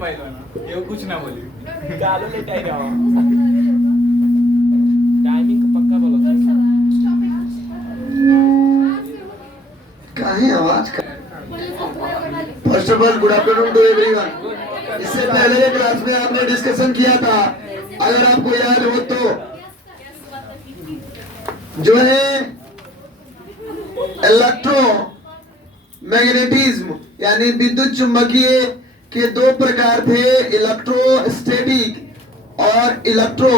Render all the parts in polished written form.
पाहिलं ना એવું कुछ ना बोली ચાલો લેટાઈ જાઓ टाइमिंग पक्का बोलो काहे आवाज first of all good afternoon to everyone. इससे पहले क्लास में आपने डिस्कशन किया था, अगर आपको याद हो तो, जो है इलेक्ट्रो मैग्नेटिज्म यानी विद्युत चुंबकीय के दो प्रकार थे, इलेक्ट्रोस्टैटिक और इलेक्ट्रो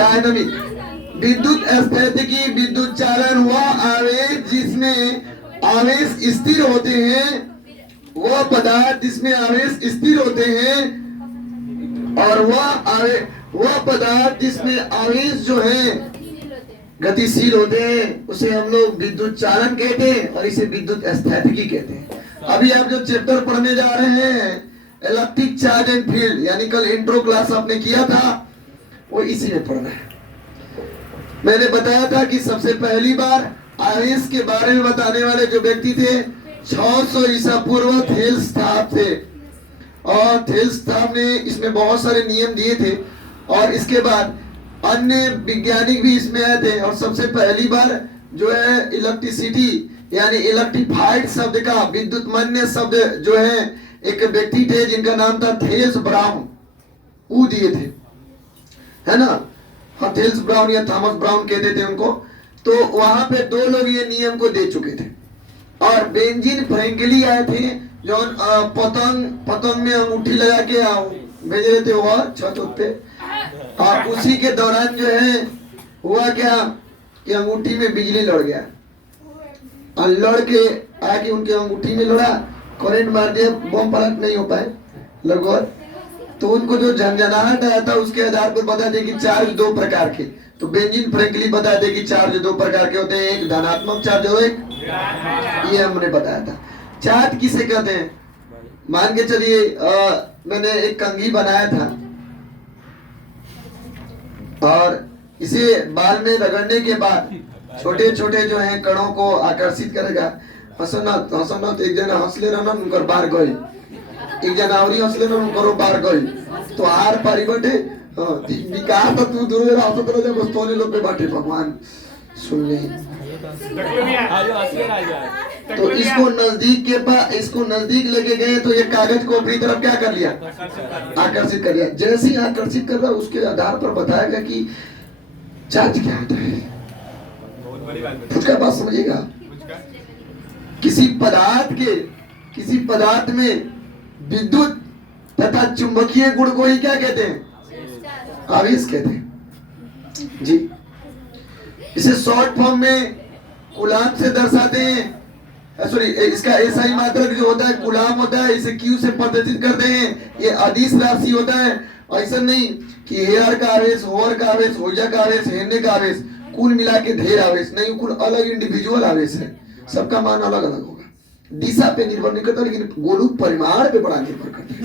डायनामिक। विद्युत स्थैतिकी विद्युत चालन वह आवेश जिसमें आवेश स्थिर होते हैं, वह पदार्थ जिसमें आवेश स्थिर होते हैं, और वह पदार्थ जिसमें आवेश जो है गतिशील होते हैं उसे हम लोग विद्युत चालन कहते हैं और इसे विद्युत स्थैतिकी कहते हैं। अभी आप जो चैप्टर पढ़ने जा रहे हैं इलेक्ट्रिक चार्ज एंड फील्ड, यानी कल इंट्रो क्लास आपने किया था, वो इसी में पढ़ना है। मैंने बताया था कि सबसे पहली बार आवेश के बारे में बताने वाले जो व्यक्ति थे 600 ईसा पूर्व थेल्सस्टाफ थे, और थेल्सस्टाफ ने इसमें बहुत सारे नियम दिए थे, और इसके बाद अन्य वैज्ञानिक भी इसमें आए थे। और सबसे पहली बार जो है इलेक्ट्रिसिटी यानी इलेक्ट्रिफाइड शब्द का विद्युतमन्य शब्द जो है एक व्यक्ति थे जिनका नाम था थेल्स ब्राउन, वो दिए थे, है ना। हाँ, थेल्स ब्राउन या थॉमस ब्राउन कहते थे उनको। तो वहां पे दो लोग ये नियम को दे चुके थे। और बेंजिन फ्रैंकली आए थे जो पतंग में अंगूठी लगा के भेज रहे थे वो छत पे, और उसी के दौरान जो है हुआ क्या कि अंगूठी में बिजली लड़ गया, और लड़ के आके उनके अंगूठी में लड़ा, करंट मार दिया, बम पलट नहीं हो पाए लगभग। तो उनको जो झंझनाहट आया था उसके आधार पर बता दे कि चार्ज दो प्रकार के, तो बेंजिन फ्रैंकली बता दे कि चार्ज दो प्रकार के होते हैं, एक धनात्मक चार्ज और एक, ये हमने बताया था। चार्ज किसे कहते हैं? मान के चलिए मैंने एक कंघी बनाया था और इसे बाल में रगड़ने के बाद छोटे छोटे जो हैं कणों को आकर्षित करेगा। हंसना तो एक जना हंसले रहना उनकर बार गई, एक जना और हंसले रहना उनकर बार गई, तो आर पारी बटे विकास तो तू दूर हंसत रह जा, बस तोने लोग पे बाटे भगवान सुन ले। तो इसको नजदीक लेके गए तो ये कागज को अपनी तरफ क्या कर लिया, आकर्षित कर लिया। जैसे ही आकर्षित कर रहा उसके आधार पर बताएगा कि चार्ज क्या होता है। उसका बात समझिएगा, किसी पदार्थ में विद्युत तथा चुंबकीय गुण को ही क्या कहते हैं, आवेश कहते हैं जी। इसे शॉर्ट फॉर्म में कूलाम से दर्शाते हैं, सॉरी इसका एसआई मात्रक जो होता है कूलाम होता है, इसे क्यू से प्रदर्शित करते हैं। ये अदिश राशि होता है, ऐसा नहीं कि हेयर का आवेश, होर का आवेश, होजा का आवेश, हेरने का आवेश, कुल मिला के ढेर आवेश नहीं, कुल अलग इंडिविजुअल आवेश है, सबका मान अलग अलग होगा। दिशा पे निर्भर नहीं करता, लेकिन गोलक परिमाण पे बड़ा निर्भर करता है।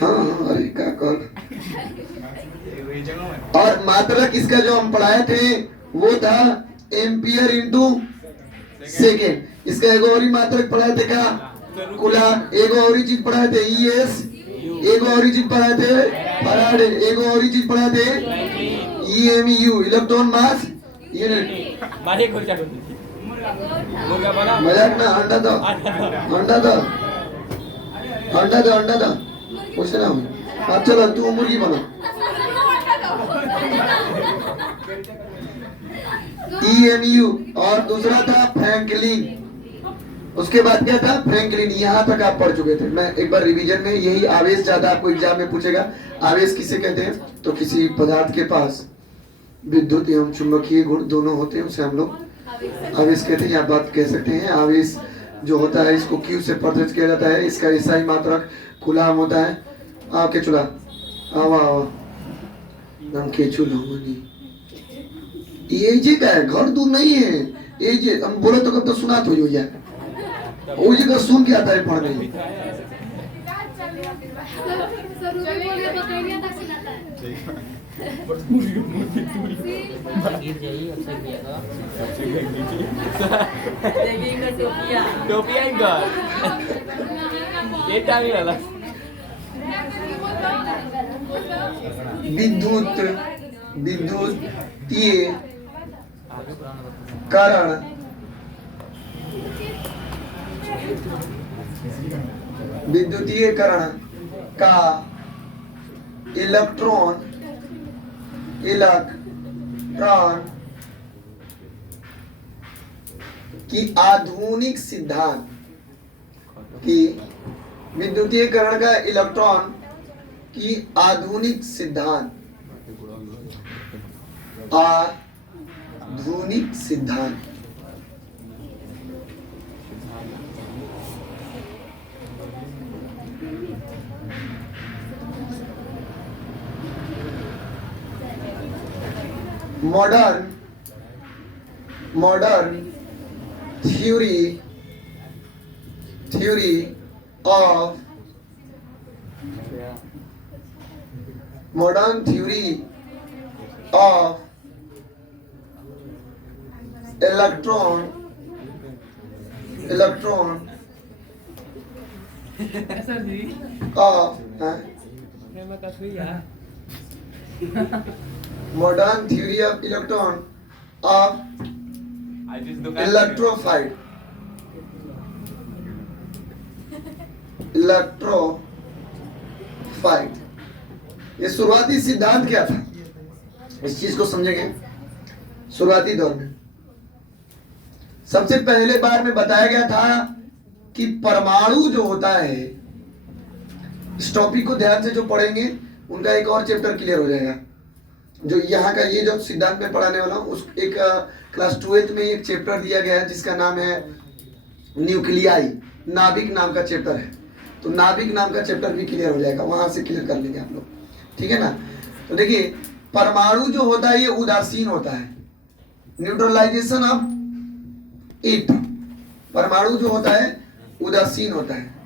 हाँ अरे क्या कर। और मात्रक इसका जो हम पढ़ाए थे वो था एम्पियर इंटू सेकेंड। इसका एक और ही मात्रक पढ़ाए थे क्या, कूलाम। एक और ही चीज पढ़ाए थे ईएस, एक और ही चीज पढ़ाए थे फैराडे, एक और ही चीज पढ़ाए थे ईएमयू, इलेक्ट्रॉन मास यूनिट। मजाक ना, अंडा दो कुछ ना हो। अब चलो तू मुर्गी बनो। EMU और दूसरा था फ्रैंकलिन। उसके बाद क्या था, फ्रैंकलिन। यहाँ तक आप पढ़ चुके थे। मैं एक बार रिवीजन में यही आवेश ज्यादा आपको एग्जाम में पूछेगा। आवेश किसे कहते हैं, तो किसी पदार्थ के पास विद्युत एवं चुंबकीय गुण दोनों होते हैं, उसे हम लोग आवेश कहते हैं। या बात कह सकते हैं आवेश जो होता है इसको क्यू से प्रदर्शित किया जाता है। इसका एसआई मात्रक कूलाम होता है। के चुला आवा के चुला ये जी का है, घर दूर नहीं है ये जी। हम बोले तो कब तो सुना तो हो जाए, वो जी का सुन के आता है पढ़ने। टोपिया ये टाइम वाला विद्युत विद्युतीय करण विद्युतीयकरण का इलेक्ट्रॉन की आधुनिक सिद्धांत की विद्युतीयकरण का इलेक्ट्रॉन की आधुनिक सिद्धांत modern theory of electron of modern theory of electron of electrified ये शुरुआती सिद्धांत क्या था, इस चीज को समझेंगे। शुरुआती दौर में सबसे पहले बार में बताया गया था कि परमाणु जो होता है, इस टॉपिक को ध्यान से जो पढ़ेंगे उनका एक और चैप्टर क्लियर हो जाएगा। जो यहाँ का ये जो सिद्धांत में पढ़ाने वाला हूँ, उस एक क्लास 12th में एक चैप्टर दिया गया है जिसका नाम है न्यूक्लियाई, नाभिक नाम का चैप्टर है। तो नाभिक नाम का चैप्टर भी क्लियर हो जाएगा, वहां से क्लियर कर लेंगे आप लोग, ठीक है ना। तो देखिए परमाणु जो होता है ये उदासीन होता है, न्यूट्रलाइजेशन ऑफ इट। परमाणु जो होता है उदासीन होता है।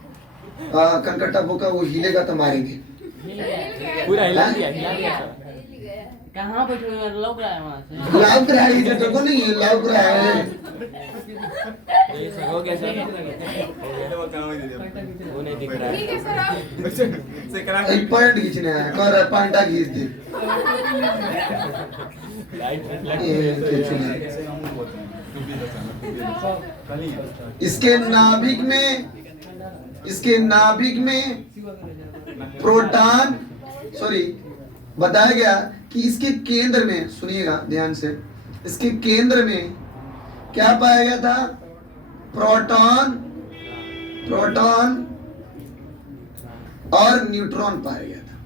कनकट्टा बोका वो हिलेगा तो मारेंगे। पूरा हिला दिया कहाँ पे लौक रहा है वहाँ से? लौक रहा है, इधर तो नहीं है, लौक रहा है। हो गया सर, वो नहीं दिख रहा है। एक पॉइंट खींचने आया, कह रहा पॉइंटा खींच दे। इसके नाभिक में प्रोटॉन बताया गया कि इसके केंद्र में, सुनिएगा ध्यान से, इसके केंद्र में क्या पाया गया था? प्रोटॉन और न्यूट्रॉन पाया गया था,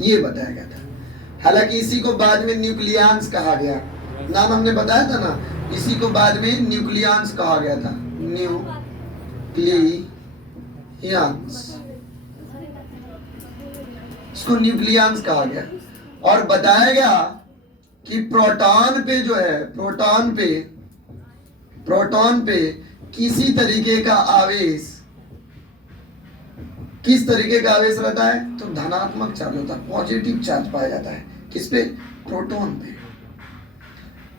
ये बताया गया था। हालांकि इसी को बाद में न्यूक्लियंस कहा गया, नाम हमने बताया था ना, इसी को बाद में न्यूक्लियंस कहा गया था, न्यूक्लियंस, इसको न्यूक्लियंस कहा गया। और बताया गया कि प्रोटॉन पे जो है, प्रोटॉन पे किसी तरीके का आवेश, किस तरीके का आवेश रहता है? तो धनात्मक चार्ज होता है, पॉजिटिव चार्ज पाया जाता है। किस पे? प्रोटॉन पे।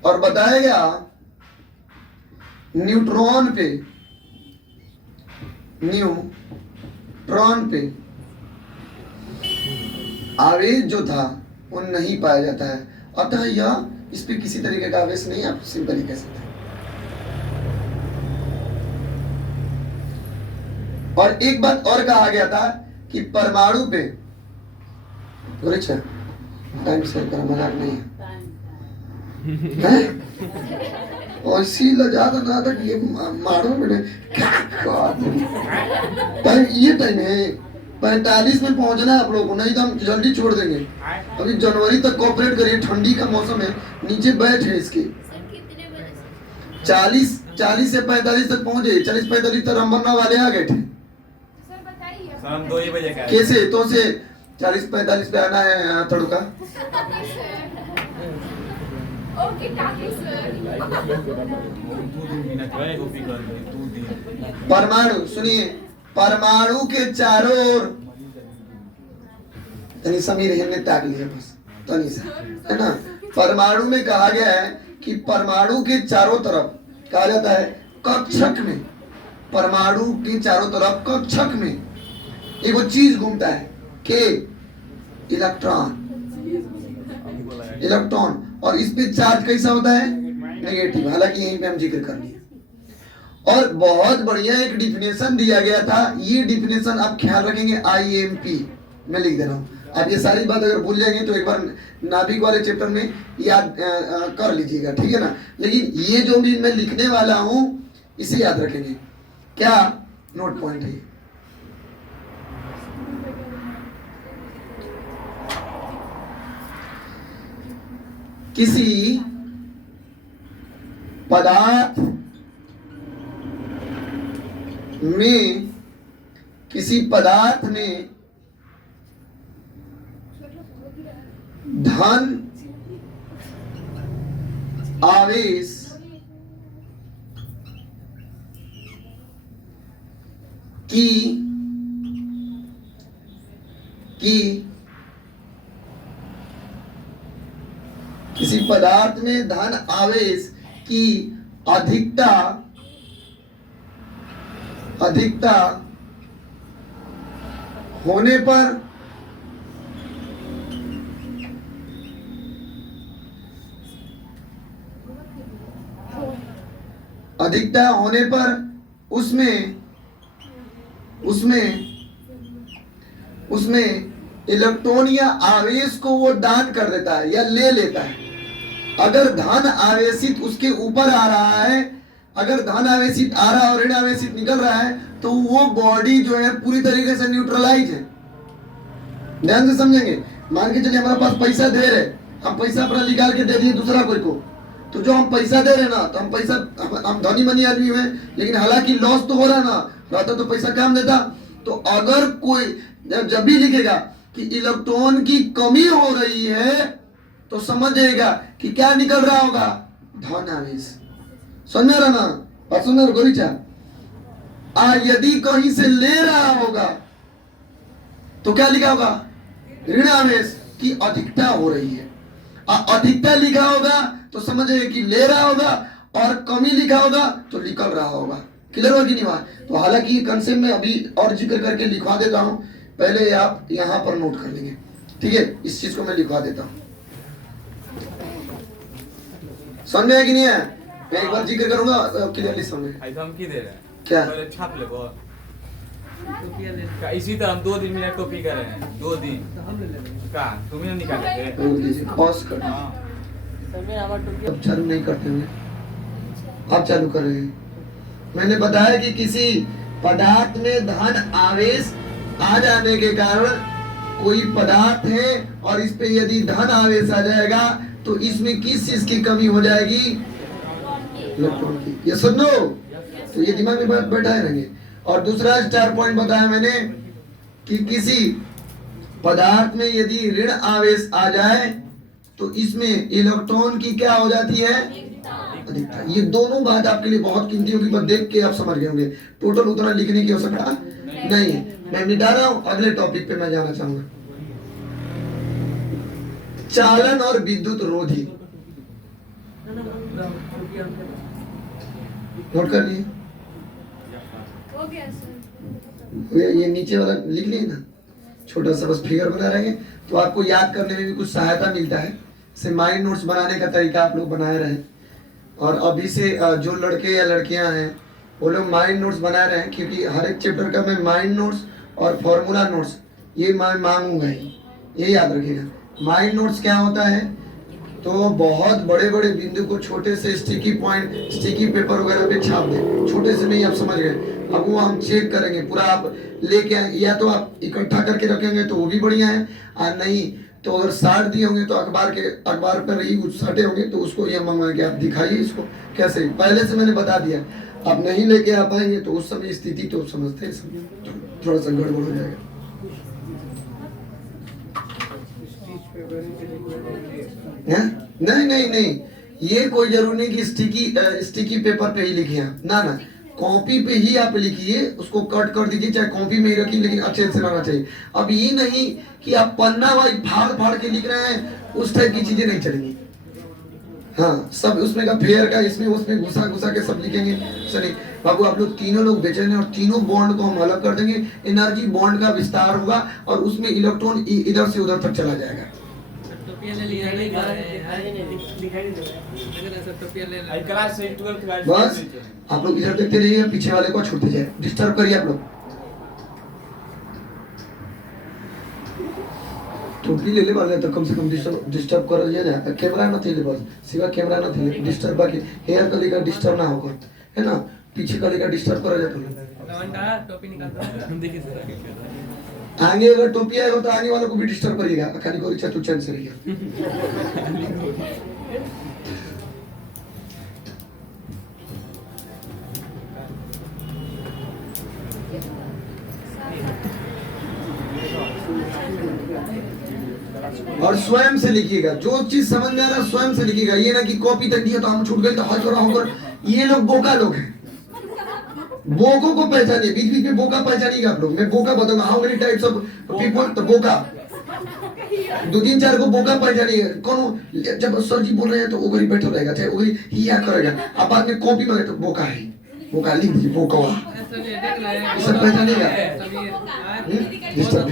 और बताया गया न्यूट्रॉन पे आवेश जो था वो नहीं पाया जाता है, अतः यह इस पे किसी तरीके का आवेश नहीं, आप सिंपली कह सकते हैं। और एक बात और कहा गया था कि परमाणु पे, टाइम से मजाक नहीं है, ऐसी लजा ना था कि ये मारो बेटे, ये टाइम है 45 में पहुंचना है आप लोगों को, नहीं तो हम जल्दी छोड़ देंगे। अभी जनवरी तक कोऑपरेट करिए, ठंडी का मौसम है, नीचे बैठ है इसके। 40 से 45 तक पहुंचे, 40-45 तक रमन्ना वाले आ गए थे। हम 2 बजे का कैसे तो से 40-45 पे आना है तड़का। परमाणु सुनिए, परमाणु के चारों ओर, तनी समीर हमने ताक लिया बस तनी सा, है ना। परमाणु में कहा गया है कि परमाणु के चारों तरफ कहा जाता है कक्षक में परमाणु के चारों तरफ कक्षक में एक वो चीज घूमता है के इलेक्ट्रॉन, इलेक्ट्रॉन, और इस पे चार्ज कैसा होता है? नेगेटिव। हालांकि यहीं पे हम जिक्र कर लिए। और बहुत बढ़िया एक डिफिनेशन दिया गया था, ये डिफिनेशन आप ख्याल रखेंगे, IMP मैं लिख दे रहा हूँ। आप ये सारी बात अगर भूल जाएंगे तो एक बार नाभिक वाले चैप्टर में याद कर लीजिएगा, ठीक है ना। लेकिन ये जो भी मैं लिखने वाला हूँ इसे याद रखेंगे। क्या नोट पॉइंट है? किसी पदार्थ में, किसी पदार्थ में धन आवेश की किसी पदार्थ में धन आवेश की अधिकता होने पर उसमें इलेक्ट्रॉन या आवेश को वो दान कर देता है या ले लेता है। अगर धन आवेशित उसके ऊपर आ रहा है, अगर धन आवेशित आ रहा है और ऋण आवेशित निकल रहा है, तो वो बॉडी जो है पूरी तरीके से न्यूट्रलाइज है। ध्यान से समझेंगे। मान के चलिए हमारे पास पैसा दे रहे, हम पैसा अपना निकाल के दे दिए दूसरा कोई को, तो जो हम पैसा दे रहे ना, तो हम पैसा, हम धनी मनी आदमी हुए, लेकिन हालांकि लॉस तो हो रहा ना, रहता तो पैसा काम देता। तो अगर कोई जब भी लिखेगा कि इलेक्ट्रॉन की कमी हो रही है, तो समझिएगा कि क्या निकल रहा होगा? धन आवेश। समझ रहा ना? बात सुन रहे गोरीचा? यदि कहीं से ले रहा होगा तो क्या लिखा होगा? ऋण आवेश की अधिकता हो रही है। अधिकता लिखा होगा तो समझिए कि ले रहा होगा, और कमी लिखा होगा तो निकल रहा होगा। क्लियर होगा कि नहीं बात? तो हालांकि कंसेप्ट में अभी और जिक्र करके लिखवा देता हूं, पहले आप यहां पर नोट कर लेंगे, ठीक है? इस चीज को मैं लिखवा देता हूं। समझ में है कि नहीं है? मैं एक बार जिक्र करूंगा, क्लियरली समझे। ऐसा हम की दे रहे हैं क्या? पहले छाप ले बहुत का, इसी तरह हम 2 दिन में कॉपी कर रहे हैं। 2 दिन का तुम्हें निकाले थे। रोक दीजिए, पॉज कर। अब चालू नहीं करते हुए अब चालू कर रहे हैं। मैंने बताया कि किसी पदार्थ में धन आवेश आ जाने के कारण, कोई पदार्थ है और इस पे यदि धन आवेश आ जाएगा तो इसमें किस चीज की कमी हो जाएगी? इलेक्ट्रॉन की। ये सुन लो, तो ये दिमाग में बैठाए रहेंगे। और दूसरा स्टार पॉइंट बताया मैंने कि किसी पदार्थ में यदि ऋण आवेश आ जाए तो इसमें इलेक्ट्रॉन की क्या हो जाती है? अधिकता। ये दोनों बात आपके लिए बहुत कीमती होगी, पर देख के आप समझ गए होंगे। टोटल उतना लिखने की आवश्यकता नहीं है। मैं मिटा रहा हूं, अगले टॉपिक पे मैं जाना चाहूंगा। चालन और विद्युत रोधी। नोट कर लिए? ये नीचे वाला लिख लिए ना, छोटा सा बस फिगर बना रहेंगे तो आपको याद करने में भी कुछ सहायता मिलता है। से माइंड नोट्स बनाने का तरीका आप लोग बनाए रहे, और अभी से जो लड़के या लड़कियां हैं वो लोग माइंड नोट्स बनाए रहे, क्योंकि हर एक चैप्टर का मैं माइंड नोट्स और फॉर्मूला नोट्स ये मैं मांगूंगा ही, ये याद रखिएगा। माइंड नोट्स क्या होता है? तो बहुत बड़े बड़े बिंदु को छोटे से स्टिकी पॉइंट, स्टिकी पेपर वगैरह पे छाप दें। छोटे से नहीं, आप समझ गए। अब वो हम चेक करेंगे पूरा, आप लेके या तो आप इकट्ठा करके रखेंगे तो वो भी बढ़िया है, और नहीं तो अगर साट दिए होंगे तो अखबार पर ही कुछ साटे होंगे तो उसको ये मंगवाएंगे, आप दिखाइए इसको कैसे। पहले से मैंने बता दिया, आप नहीं लेके आ पाएंगे तो उस समय स्थिति तो समझते हैं, थोड़ा सा गड़बड़ हो जाएगा। नहीं, ये कोई जरूरी नहीं कि स्टिकी पेपर पे ही लिखिए, ना कॉपी पे ही आप लिखिए, उसको कट कर दीजिए, चाहे कॉपी में ही रखिए, लेकिन अच्छे से लाना चाहिए। अब ये नहीं कि आप पन्ना वाइज फाड़ के लिख रहे हैं, उस टाइप की चीजें नहीं चलेंगी। हाँ, सब उसमें का फेयर का इसमें उसमें घुसा घुसा के सब लिखेंगे। चलिए बाबू, आप लोग तीनों लोग बेचेंगे और तीनों बॉन्ड को हम अलग कर देंगे। एनर्जी बॉन्ड का विस्तार होगा और उसमें इलेक्ट्रॉन इधर से उधर तक चला जाएगा। क्लास 12 क्लास बस आप लोग इधर देखते रहिए, पीछे वाले को छूटते जाए, डिस्टर्ब करिए आप लोग। टोपी ले ले वाले तो कम से कम डिस्टर्ब कर दिया जाए। कैमरा न थे बस, सिवा कैमरा न थे डिस्टर्ब, बाकी हेयर का लेकर डिस्टर्ब ना होगा, है ना, पीछे का लेकर डिस्टर्ब करा जाता टोपी निकाल दो। देखिए सर, आगे अगर टोपी आएगा तो आगे वालों को भी डिस्टर्ब करिएगा। खाली को रिचा चैन से रहिएगा। और स्वयं से लिखिएगा, जो चीज समझ में आ रहा है स्वयं से लिखिएगा। ये ना कि कॉपी तक दिया तो हम छूट गए तो हल करो हम करो। ये लोग बोका लोग हैं, बोकों को पहचानिए। बीच बीच में बोका पहचानिएगा आप लोग। मैं बोका बताऊंगा, how many types of people, तो बोका 2-3-4 को बोका पहचानिएगा। कौन, जब सर जी बोल रहे हैं तो ओगरी बैठा रहेगा, चाहे ओगरी ही या करेगा। अब बाद में कॉपी मांगे तो बोका है, बोका लिख दीजिए, बोका सब पहचानिएगा। डिस्टर्ब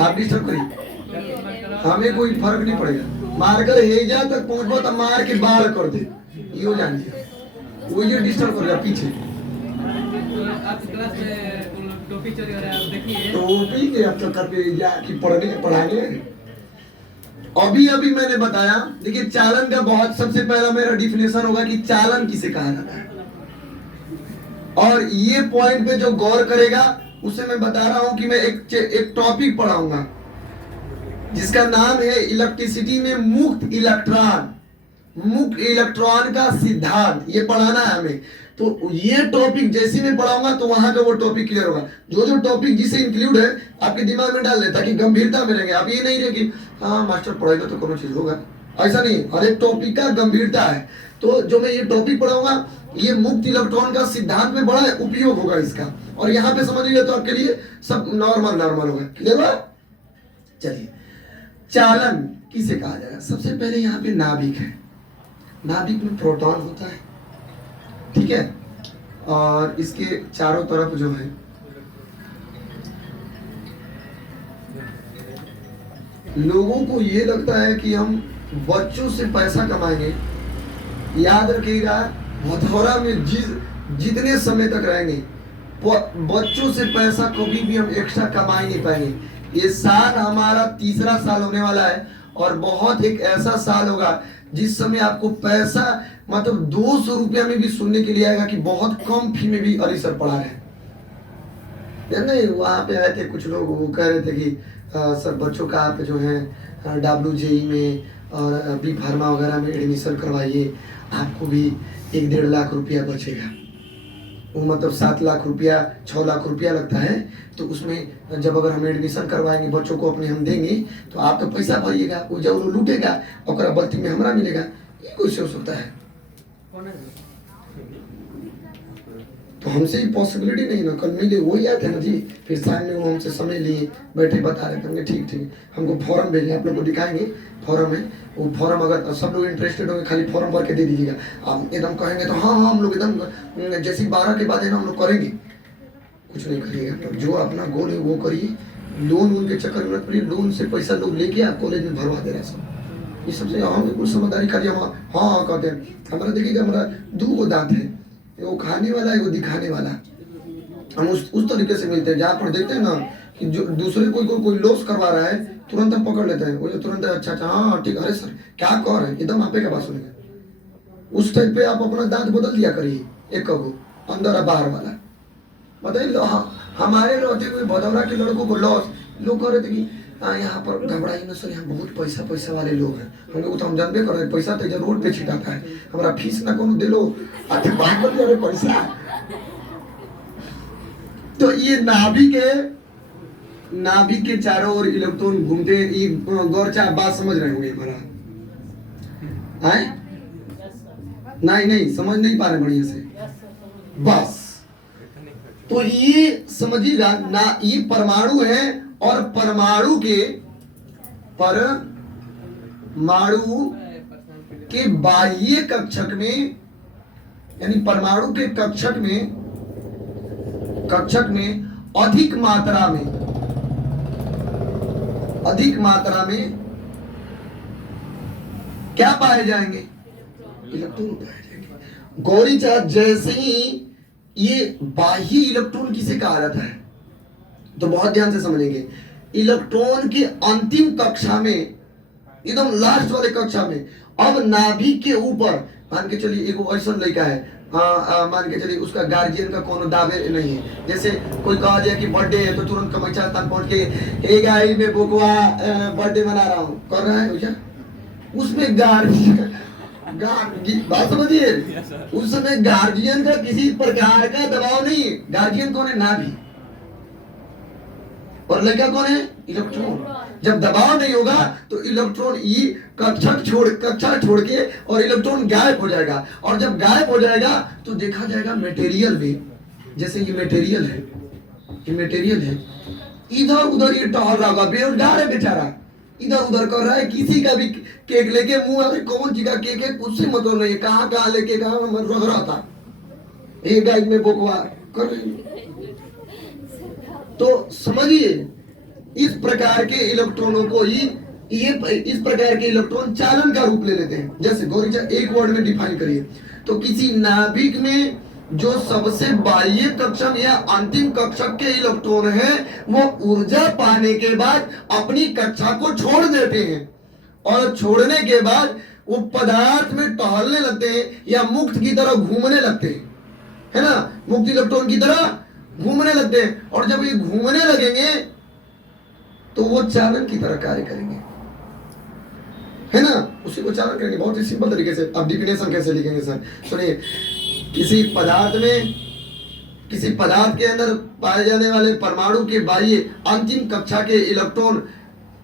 आप डिस्टर्ब करिए, हमें कोई फर्क नहीं पड़ेगा। मारकर हेजा तक पहुंचबो तो मार के बाल कर दे, यो जानिए। वो ये डिस्टर्ब कर रहा पीछे। आज क्लास में टोपी चोरी हो रहा है, आप देखिए। टोपी के अब तो करके या कि पढ़ाने अभी अभी मैंने बताया। देखिए चालन का बहुत सबसे पहला मेरा डिफिनेशन होगा कि चालन किसे कहा जाता है, और ये पॉइंट पे जो गौर करेगा उसे मैं बता रहा हूं कि मैं एक टॉपिक पढ़ाऊंगा जिसका नाम है इलेक्ट्रिसिटी में मुक्त इलेक्ट्रॉन, मुक्त इलेक्ट्रॉन का सिद्धांत। ये पढ़ाना है हमें। तो ये टॉपिक जैसे मैं पढ़ाऊंगा तो वहां का वो टॉपिक क्लियर होगा। जो टॉपिक जिसे इंक्लूड है आपके दिमाग में डाल दे ताकि गंभीरता में रहेंगे। अब ये नहीं रहे कि हाँ मास्टर पढ़ाएगा तो कोनो चीज होगा, ऐसा नहीं। हर एक टॉपिक का गंभीरता है। तो जो मैं ये टॉपिक पढ़ाऊंगा ये मुक्त इलेक्ट्रॉन का सिद्धांत में बड़ा उपयोग होगा इसका, और यहाँ पे समझिएगा तो आपके लिए सब नॉर्मल होगा। क्लियर है? चलिए, चालन किसे कहा जाएगा? सबसे पहले यहाँ पे नाभिक है। नाभिक में प्रोटॉन होता है, ठीक है, और इसके चारों तरफ जो है लोगों को ये लगता है कि हम बच्चों से पैसा कमाएंगे। याद रखिएगा, हथौड़ा में जितने समय तक रहेंगे बच्चों से पैसा कभी भी हम एक्स्ट्रा कमा ही नहीं पाएंगे। ये साल हमारा 3रा साल होने वाला है और बहुत एक ऐसा साल होगा जिस समय आपको पैसा मतलब 200 रुपया में भी सुनने के लिए आएगा कि बहुत कम फी में भी अली सर पढ़ा रहे हैं। नहीं, वहाँ पे आए थे कुछ लोग, वो कह रहे थे कि सर बच्चों का आप जो है WJE में और बी फार्मा वगैरह में एडमिशन करवाइए, आपको भी 1-1.5 लाख रुपया बचेगा। वो मतलब 7 लाख रुपया 6 लाख रुपया लगता है। तो उसमें जब अगर हम एडमिशन करवाएंगे बच्चों को अपने हम देंगे तो आप तो पैसा भरिएगा, वो जब वो लूटेगा और बल्कि में हमारा मिलेगा। ये कैसे हो सकता है? तो हमसे ही पॉसिबिलिटी नहीं ना, कल मिले वही आए थे ना जी। फिर सामने वो हमसे समय लिए बैठे बता रहे थे, ठीक हमको फॉर्म भेजें, आप लोग को दिखाएंगे फॉर्म है। वो फॉर्म अगर सब लोग इंटरेस्टेड होंगे खाली फॉर्म भर के दे दीजिएगा। आप एकदम कहेंगे तो हाँ हम लोग एकदम जैसे 12 के बाद है ना हम लोग करेंगे, कुछ नहीं करिएगा। तो जो अपना गोल है वो करिए। लोन उनके चक्कर में मत पड़िए, लोन से पैसा लोग लेके आप कॉलेज में भरवा दे रहे हैं सब। ये सबसे हम कुछ समझदारी खाली हम हाँ कहते हैं। हमारा देखिएगा, हमारा 2 दांत है, वो खाने वाला है वो दिखाने वाला। हम उस तरीके से मिलते हैं जहाँ पर देखते हैं ना कि जो दूसरे कोई लॉस करवा रहा है तुरंत हम पकड़ लेते हैं। वो जो तुरंत अच्छा हाँ ठीक, अरे सर क्या कह रहे हैं, एकदम आपे का बात सुनेंगे। उस टाइप पे आप अपना दांत बदल दिया करिए, एक को अंदर और बाहर वाला। बताइए हमारे रहते हुए भदौरा के लड़कों को लॉस, लोग कह रहे थे कि यहाँ पर घबराइए ना सर, यहाँ बहुत पैसा वाले लोग हैं। हमको तो हम जानबे कर रहे हैं पैसा तो रोड पे छिटाता है, हमारा फीस ना कोनो दे लो पैसा। तो ये नाभिक के चारों ओर इलेक्ट्रॉन घूमते हैं। ये गौरचा बात समझ रहे होंगे हमारा? नहीं समझ नहीं पा रहे बढ़िया से, बस। तो ये समझिएगा ना, ये परमाणु है और परमाणु के बाह्य कक्षक में, यानी परमाणु के कक्षक में अधिक मात्रा में क्या पाए जाएंगे? इलेक्ट्रॉन पाए जाएंगे। गौरी चाँद, जैसे ही ये बाह्य इलेक्ट्रॉन किसे कहा जाता है, तो बहुत ध्यान से समझेंगे। इलेक्ट्रॉन के अंतिम कक्षा में, एकदम लास्ट वाले कक्षा में, अब नाभिक के ऊपर मान के चलिए एक ऐसा लड़का है, मान के चलिए उसका गार्जियन का कोनो दावे नहीं है। जैसे कोई कहा जाए कि बर्थडे है तो तुरंत कमैचा तक पहुंच के एक गाड़ी में बुकवा बर्थडे मना रहा हूँ कर रहा है क्या? उसमें बात समझिए, उस समय गार्जियन का किसी प्रकार का दबाव नहीं है। गार्जियन कौन है? नाभि। और लड़का कौन है? इलेक्ट्रॉन। जब दबाव नहीं होगा तो इलेक्ट्रॉन ये कक्षा छोड़ के और इलेक्ट्रॉन गायब हो जाएगा। और जब गायब हो जाएगा तो देखा जाएगा मटेरियल में, जैसे ये मटेरियल है, इधर उधर ये टहल रहा होगा, बेरोजगार है बेचारा, इधर उधर कर रहा है। किसी का भी केक लेके मुंह, अरे कौन जी का केक है, कुछ से मतलब नहीं है, कहाँ लेके कहाँ रख रहा था, एक गाइड में बोकवा कर रही। तो समझिए, इस प्रकार के इलेक्ट्रॉनों को इस प्रकार के इलेक्ट्रॉन चालन का रूप ले लेते हैं। जैसे गौरीचा एक वर्ड में डिफाइन करिए तो किसी नाभिक में जो सबसे बाह्य कक्षक या अंतिम कक्षक के इलेक्ट्रॉन है, वो ऊर्जा पाने के बाद अपनी कक्षा को छोड़ देते हैं और छोड़ने के बाद वो पदार्थ में टहलने लगते हैं या मुक्त की तरह घूमने लगते हैं, है ना, मुक्त इलेक्ट्रॉन की तरह घूमने लगते हैं। और जब ये घूमने लगेंगे तो वो चालन की तरह कार्य करेंगे, है ना, उसी को चालन करेंगे। बहुत ही सिंपल तरीके से। अब डिफिनेशन कैसे लिखेंगे सर? सुनिए, किसी पदार्थ के अंदर पाए जाने वाले परमाणु के बाह्य अंतिम कक्षा के इलेक्ट्रॉन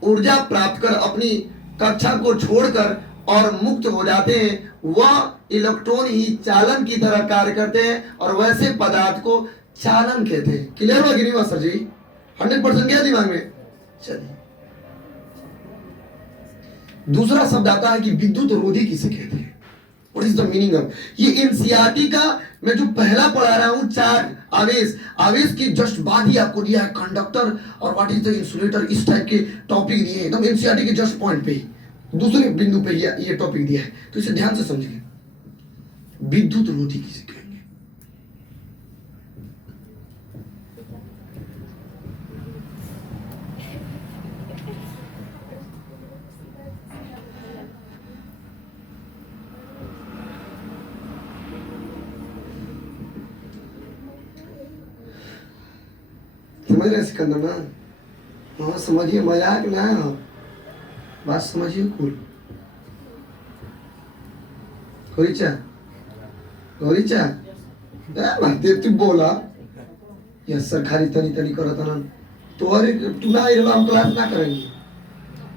ऊर्जा प्राप्त कर अपनी कक्षा को छोड़कर और मुक्त हो जाते हैं, वह इलेक्ट्रॉन ही चालन की तरह कार्य करते हैं और वैसे पदार्थ को चालन कहते हैं। क्लियर हुआ कि नहीं हुआ सर जी? 100% क्या दिमाग में? चलिए, दूसरा शब्द आता है कि विद्युत रोधी किसे कहते हैं? What is the meaning of? ये एनसीईआरटी का मैं जो पहला पढ़ा रहा हूं, चार्ज आवेश की जस्ट बाद ही आपको दिया है कंडक्टर और व्हाट इज द इंसुलेटर, इस टाइप के टॉपिक दिए हैं एकदम एनसीईआरटी के जस्ट पॉइंट पे ही, दूसरे बिंदु पे ये टॉपिक दिया है। तो इसे ध्यान से समझिए, विद्युत रोधी किसे कहेंगे? समझ रहे सिकंदर ना? हाँ समझिए, मजाक ना, बात समझिए कुल। गौरीचा देव तू बोला यस सर, खाली तनी करता ना तो, अरे तू ना हम क्लास ना करेंगे,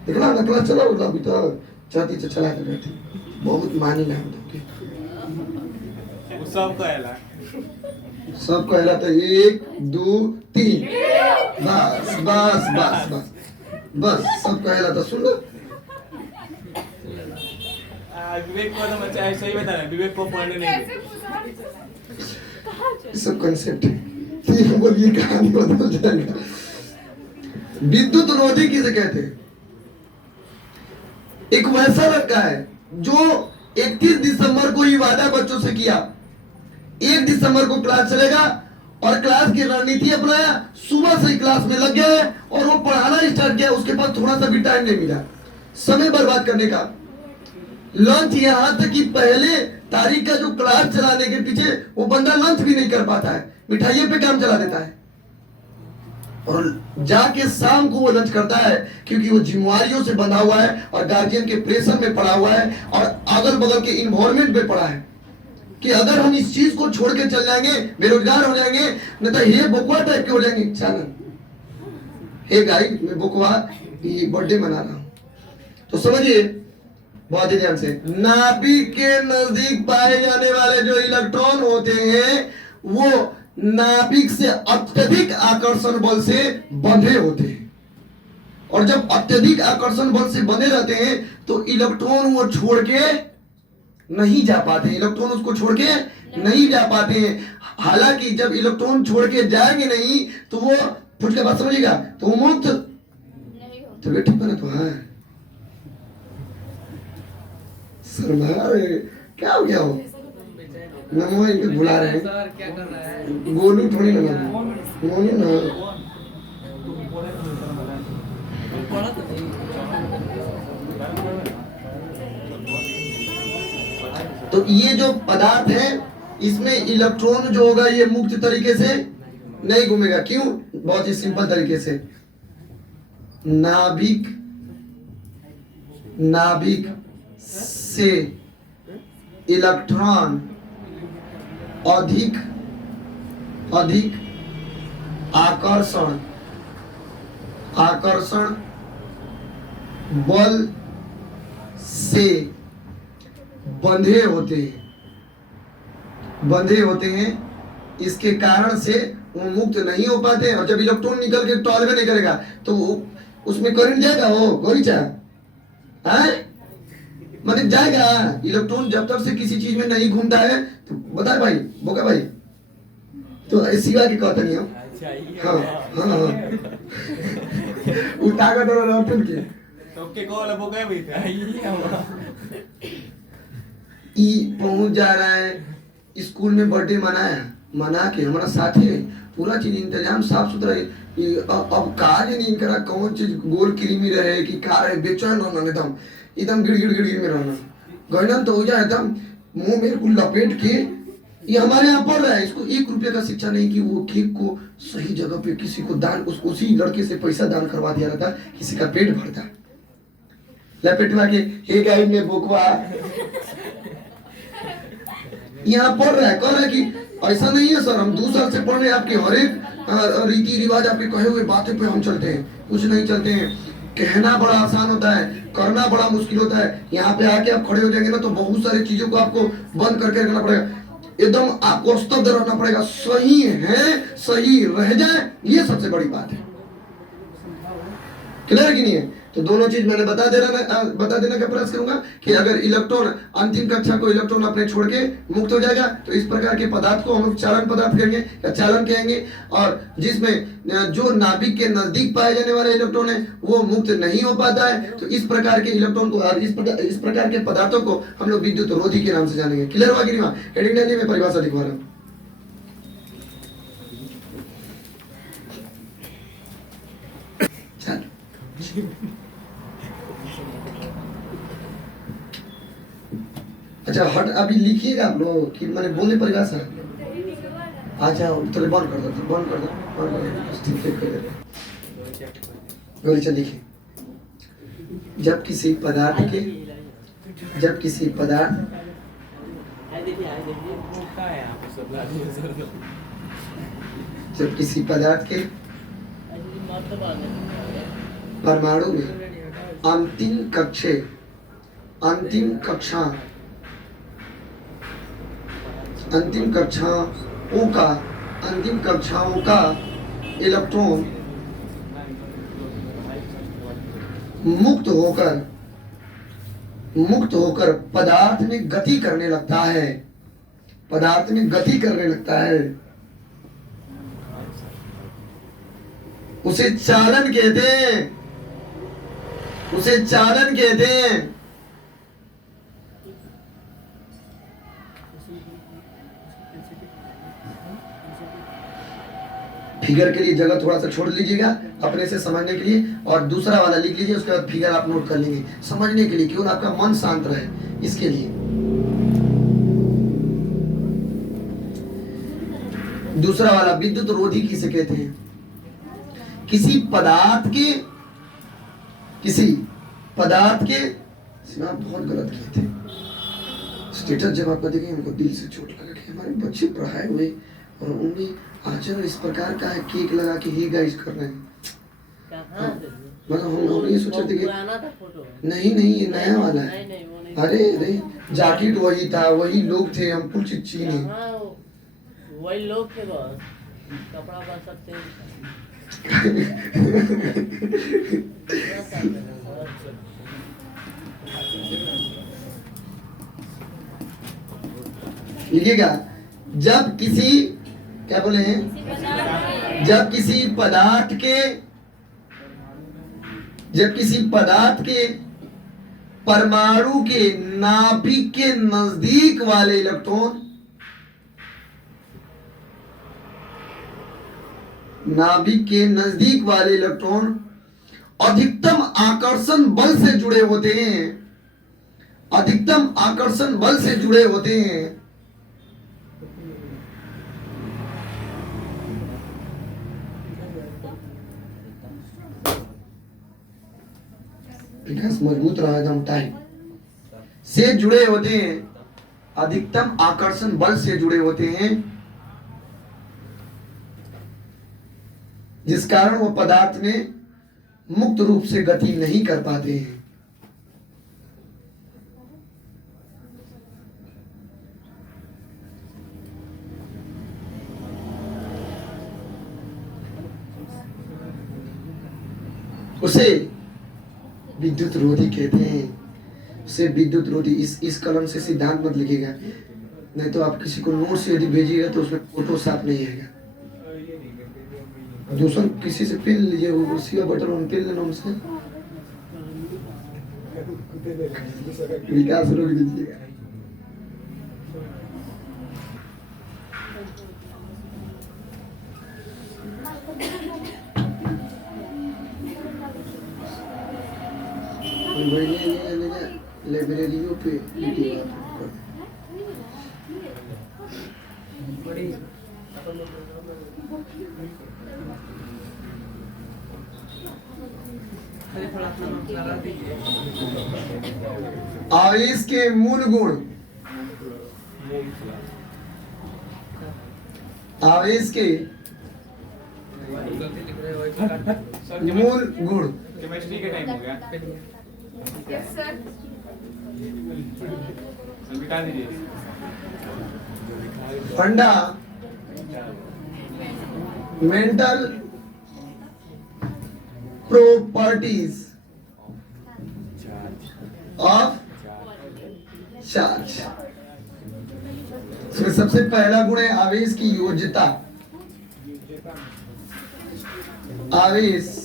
देखला ना क्लास चला अभी तो चाहती तो चला कर बैठी, बहुत मानी ना हम लोग सब कहला तो 1 2 3 बस सब कहला तो सुन लो। विवेक को तो मैं सही बता रहा हूं, विवेक को पढ़ने नहीं सब कंसेप्ट है, बोलिए कहानी बदल जाएगा। विद्युत रोधी किसे कहते हैं? एक वैसा लड़का है जो 31 दिसंबर को ही वादा बच्चों से किया, 1 दिसंबर को क्लास चलेगा और क्लास की रणनीति अपनाया, सुबह से ही क्लास में लग गया है और वो पढ़ाना स्टार्ट किया। उसके पास थोड़ा सा भी टाइम नहीं मिला समय बर्बाद करने का। लंच यहां तक कि पहले तारीख का जो क्लास चलाने के पीछे वो बंदा लंच भी नहीं कर पाता है, मिठाइयों पे काम चला देता है और जाके शाम को वो लंच करता है, क्योंकि वो जिम्मेवारियों से बंधा हुआ है और गार्जियन के प्रेशर में पड़ा हुआ है और अगल बगल के इन्वायरमेंट में पड़ा है कि अगर हम इस चीज को छोड़ के चल जाएंगे बेरोजगार हो जाएंगे, नहीं तो हे बकवा टाइप के हो जाएंगे। चालन, हे गाइड मैं बकवा ये बर्थडे मना रहा हूं। तो समझिए बहुत ही ध्यान से, नाभिक के नजदीक पाए जाने वाले जो इलेक्ट्रॉन होते हैं वो नाभिक से अत्यधिक आकर्षण बल से बंधे होते हैं और जब अत्यधिक आकर्षण बल से बंधे रहते हैं तो इलेक्ट्रॉन वो छोड़ के नहीं जा पाते, इलेक्ट्रॉन उसको छोड़ के नहीं जा पाते हैं। हालांकि जब इलेक्ट्रॉन छोड़ के जाएंगे नहीं तो वो फुट के बात समझिएगा, तो वो मुक्त तो ठीक बने तो हाँ शर्मा रहे, क्या हो गया हो नमो इनको बुला रहे हैं, सर क्या कर रहा है? गोलू थोड़ी ना मोनू ना। पढ़ा तो नहीं। तो ये जो पदार्थ है इसमें इलेक्ट्रॉन जो होगा ये मुक्त तरीके से नहीं घूमेगा। क्यों? बहुत ही सिंपल तरीके से, नाभिक से इलेक्ट्रॉन अधिक आकर्षण बल से बंधे होते हैं, इसके कारण से वो मुक्त नहीं हो पाते। और जब इलेक्ट्रॉन निकल के टॉलवे नहीं करेगा तो उसमें करंट जाएगा, वो गोरीचा है मतलब जाएगा। इलेक्ट्रॉन जब तक से किसी चीज में नहीं घूमता है तो बताए भाई बोका भाई तो सिवा के कहता नहीं हो। हाँ उठा कर दो इलेक्ट्रॉन के तो के कॉल बोका भाई ई पहुंच जा रहा है, स्कूल में बर्थडे मना के हमारा साथी है, पूरा चीज इंतजाम साफ सुथरा है। अब काज नहीं करा, कौन चीज गोल क्रीमी रहे कि का रहे, बेचैन होना एकदम गिड़ में रहना गहना तो हो जाए एकदम मुंह में को लपेट के। ये हमारे यहाँ पढ़ रहा है, इसको 1 रुपये का शिक्षा नहीं कि वो केक को सही जगह पे किसी को दान, उसी लड़के से पैसा दान करवा दिया रहता, किसी का पेट भरता लपेटवा के हे गाय में बोकवा। यहाँ पढ़ रहा है, कह रहा है कि ऐसा नहीं है सर, हम 2 साल से पढ़ रहे हैं, आपके हर एक रीति रिवाज आपके कहे हुए बातें पे हम चलते हैं, कुछ नहीं चलते हैं। कहना बड़ा आसान होता है, करना बड़ा मुश्किल होता है। यहाँ पे आके आप खड़े हो जाएंगे ना तो बहुत सारी चीजों को आपको बंद करके रखना पड़ेगा, एकदम आपको स्तब्ध रहना पड़ेगा। सही है, सही रह जाए, ये सबसे बड़ी बात है। क्लियर कि नहीं है? तो दोनों चीज मैंने बता देना का प्रयास करूंगा कि अगर इलेक्ट्रॉन अंतिम कक्षा को इलेक्ट्रॉन अपने छोड़ के मुक्त हो जाएगा तो इस प्रकार के पदार्थ को हम लोग चालन पदार्थ कहेंगे या चालन कहेंगे। और जिसमें जो नाभिक के नजदीक पाए जाने वाले इलेक्ट्रॉन है वो मुक्त नहीं हो पाता है, तो इस प्रकार के इलेक्ट्रॉन को इस प्रकार के पदार्थों को हम लोग विद्युत रोधी के नाम से जानेंगे। क्लियर हुआ कि नहीं? हेडिंग में परिभाषा लिखवा रहा हूँ। अच्छा हट अभी लिखिएगा आप लोग कि मैंने बोले परिभाषा। अच्छा तो बंद कर दो ठीक है गोलीचा लिखिए। जब किसी पदार्थ के परमाणु में अंतिम कक्षाओं का इलेक्ट्रॉन मुक्त होकर पदार्थ में गति करने लगता है, उसे चालन कहते हैं। फिगर के लिए जगह थोड़ा सा छोड़ लीजिएगा अपने से समझने के लिए, और दूसरा वाला लिख लीजिए, उसके बाद फिगर आप नोट कर लेंगे समझने के लिए, क्यों आपका मन शांत रहे इसके लिए। दूसरा वाला विद्युत रोधी किसे कहते हैं? किसी पदार्थ के बहुत गलत किए थे स्टेटस जब आपको देखेंगे हमको दिल से चोट लगा कि हमारे बच्चे पढ़ाए हुए और उन्हें आचरण इस प्रकार का है, केक लगा के ही गाइस कर रहे हैं। मतलब हम ये सोच रहे थे कि नहीं ये नया वाला है। अरे जैकेट वही था, वही लोग थे, हम कुछ चीनी वही लोग थे, बस कपड़ा बस सकते लिखिएगा, जब किसी, क्या बोले हैं, जब किसी पदार्थ के परमाणु के नाभिक के नजदीक वाले इलेक्ट्रॉन, नाभिक के नजदीक वाले इलेक्ट्रॉन अधिकतम आकर्षण बल से जुड़े होते हैं, अधिकतम आकर्षण बल से जुड़े होते हैं। विकास मजबूत रहा एकदम टाइम से जुड़े होते हैं, अधिकतम आकर्षण बल से जुड़े होते हैं, जिस कारण वो पदार्थ में मुक्त रूप से गति नहीं कर पाते हैं। उसे विद्युत रोधी कहते हैं, उसे विद्युत रोधी। इस कलम से सिद्धांत मत लिखिएगा, नहीं तो आप किसी को नोट से यदि भेजिएगा तो उसमें फोटो साफ नहीं आएगा। दूसरा किसी से पेन लीजिए, उसी का बटन ऑन पेन लेना उनसे, विकास रोक दीजिएगा। लाइब्रेरियों पे आवेश के मूल गुण, आवेश के मूल गुण। केमिस्ट्री के टाइम हो गया, यस सर। मिटा दीजिए। फंडा मेंटल प्रॉपर्टीज ऑफ चार्ज। इसमें सबसे पहला गुण है आवेश की योज्यता। आवेश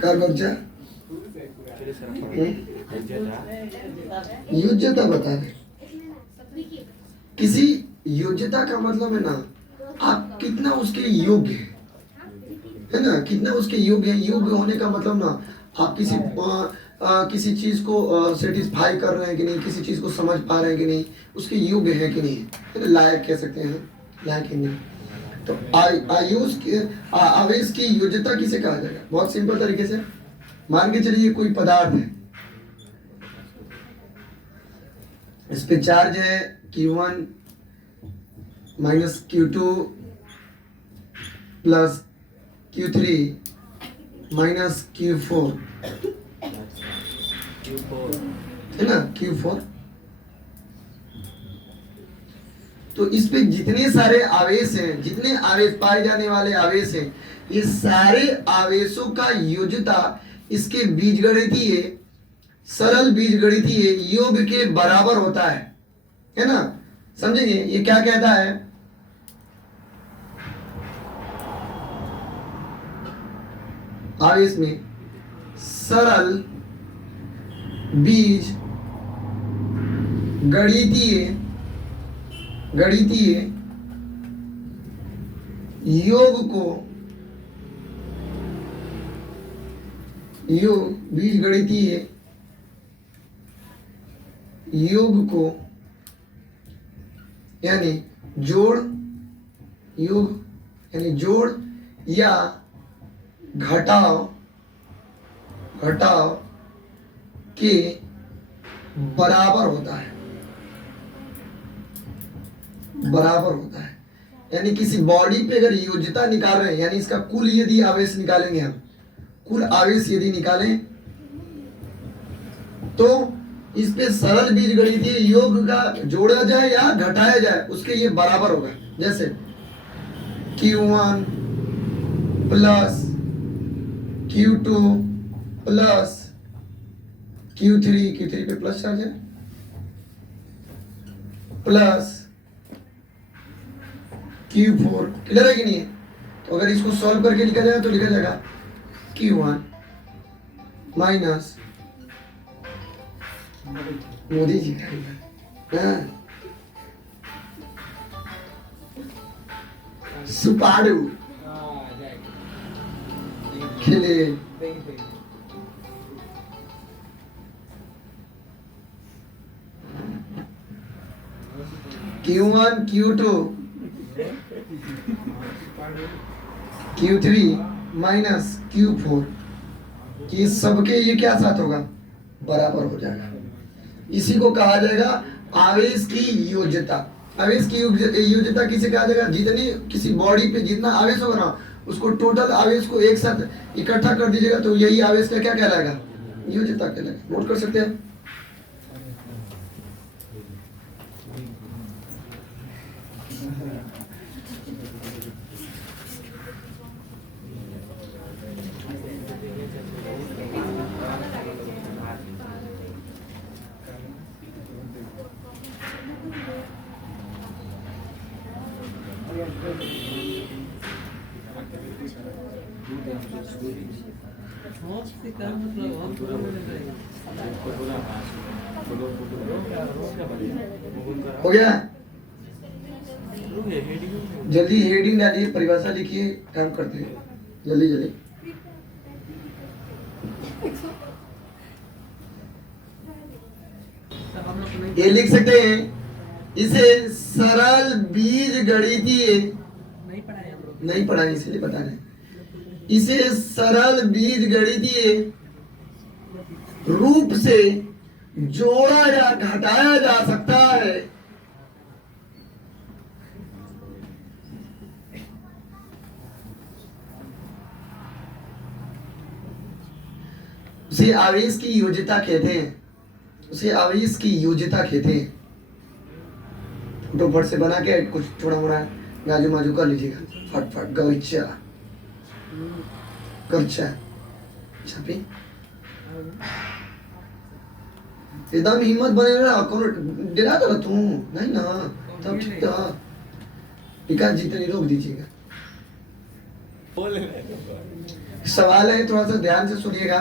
कर बच्चा योज्यता बता रहे। किसी योग्यता का मतलब है ना, आप कितना उसके योग्य है ना, कितना उसके योग्य है। योग्य होने का मतलब ना, आप किसी चीज को सेटिस्फाई कर रहे हैं कि नहीं, किसी चीज को समझ पा रहे हैं कि नहीं, उसके योग्य है कि नहीं, है ना, लायक कह सकते हैं, लायक है नहीं। तो आवेश की योग्यता किसे कहा जाएगा? बहुत सिंपल तरीके से मान के चलिए कोई पदार्थ है, इस पे चार्ज है Q1 minus Q2 plus Q3 minus Q4, है ना, Q4। तो इस पे जितने सारे आवेश हैं, जितने आवेश पाए जाने वाले आवेश हैं, ये सारे आवेशों का योज्यता इसके बीजगणितीय, सरल बीजगणितीय योग के बराबर होता है ना। समझेंगे ये क्या कहता है? आवेश में सरल बीज गणितीय योग को, बीज गणितीय योग को यानी जोड़, योग यानी जोड़ या घटाव के बराबर होता है, बराबर होता है। यानी किसी बॉडी पे अगर योज्यता निकाल रहे हैं, यानी इसका कुल यदि आवेश निकालेंगे हम, कुल आवेश यदि निकालें तो इस पे सरल बीजगणितीय योग का जोड़ा जाए या घटाया जाए, उसके ये बराबर होगा। जैसे Q1 plus Q2 plus Q3 पे प्लस चार्ज है प्लस Q4 क्लियर है कि नहीं है? तो अगर इसको सॉल्व करके लिखा जाए तो लिखा जाएगा Q1 माइनस मोदी जी का सुपारू खेले Q1 Q2 Q3 minus Q4 कि सबके ये क्या साथ होगा बराबर हो जाएगा। इसी को कहा जाएगा आवेश की योज्यता। आवेश की योज्यता किसे कहा जाएगा? जितनी किसी बॉडी पे जितना आवेश होगा ना उसको टोटल आवेश को एक साथ इकट्ठा कर दीजिएगा तो यही आवेश का क्या कहलाएगा? योज्यता कहलाएगा। नोट कर सकते हैं। हो गया? जल्दी हेडिंग डालिए, परिभाषा लिखिए, काम करते हैं जल्दी जल्दी। ये लिख सकते हैं इसे सरल बीज गणितीय नहीं पढ़ाए इसलिए बता रहे। इसे सरल बीज गणितीय रूप से जोड़ा या घटाया जा सकता है। उसे आवेश की योज्यता कहते हैं। उसे आवेश की योज्यता कहते हैं। फटोफट से बना के कुछ थोड़ा मोड़ा गाजू माजू कर लीजिएगा। फटफट गविचा करचा छापी एकदम हिम्मत बने रहा। कौन डरा था तू? नहीं ना, तब ठीक था। विकास जितनी रोक दीजिएगा। सवाल है, थोड़ा सा ध्यान से सुनिएगा।